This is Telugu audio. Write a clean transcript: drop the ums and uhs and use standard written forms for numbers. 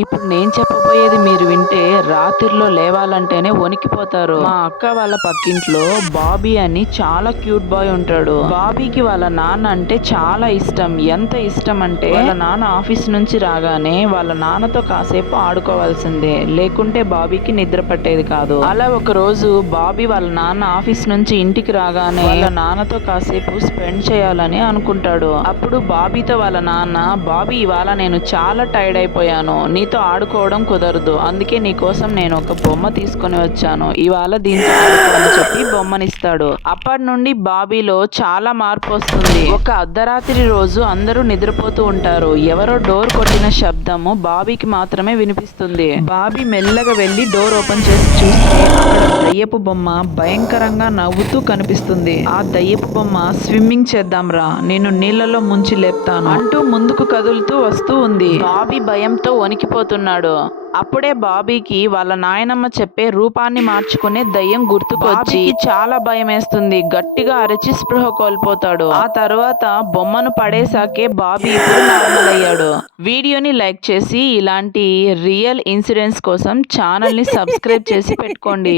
ఇప్పుడు నేను చెప్పబోయేది మీరు వింటే రాత్రిలో లేవాలంటేనే వణికిపోతారు. మా అక్క వాళ్ళ పక్కింట్లో బాబీ అని చాలా క్యూట్ బాయ్ ఉంటాడు. బాబీకి వాళ్ళ నాన్న అంటే చాలా ఇష్టం. ఎంత ఇష్టం అంటే వాళ్ళ నాన్న ఆఫీస్ నుంచి రాగానే వాళ్ళ నాన్నతో కాసేపు ఆడుకోవాల్సిందే, లేకుంటే బాబీకి నిద్ర పట్టేది కాదు. అలా ఒక రోజు బాబీ వాళ్ళ నాన్న ఆఫీస్ నుంచి ఇంటికి రాగానే వాళ్ళ నాన్నతో కాసేపు స్పెండ్ చేయాలని అనుకుంటాడు. అప్పుడు బాబీతో వాళ్ళ నాన్న, బాబీ ఇవాళ నేను చాలా టైర్డ్ అయిపోయాను, నీతో ఆడుకోవడం కుదరదు, అందుకే నీకోసం నేను ఒక బొమ్మ తీసుకొని వచ్చాను, ఇవాళ దీంతో ఆడుకో అని చెప్పి బొమ్మనిస్తాడు. అప్పటి నుండి బాబీలో చాలా మార్పు వస్తుంది. ఒక అర్ధరాత్రి రోజు అందరూ నిద్రపోతూ ఉంటారు. ఎవరో డోర్ కొట్టిన శబ్దము బాబీకి మాత్రమే వినిపిస్తుంది. బాబీ మెల్లగా వెళ్లి డోర్ ఓపెన్ చేసి చూస్తే అక్కడ దయ్యపు బొమ్మ భయంకరంగా నవ్వుతూ కనిపిస్తుంది. ఆ దయ్యపు బొమ్మ స్విమ్మింగ్ చేద్దాంరా, నేను నీళ్లలో ముంచి లేపుతాను అంటూ ముందుకు కదులుతూ వస్తూ ఉంది. బాబీ భయంతో వణికిపోతున్నాడు. అప్పుడే బాబీకి వాళ్ళ నాయనమ్మ చెప్పే రూపాన్ని మార్చుకునే దయ్యం గుర్తుకొచ్చి చాలా భయమేస్తుంది. గట్టిగా అరిచి స్పృహ కోల్పోతాడు. ఆ తర్వాత బొమ్మను పడేసాకే బాబీ ఇప్పుడు నార్మల్ అయ్యాడు. వీడియోని లైక్ చేసి ఇలాంటి రియల్ ఇన్సిడెంట్స్ కోసం ఛానల్ ని సబ్స్క్రైబ్ చేసి పెట్టుకోండి.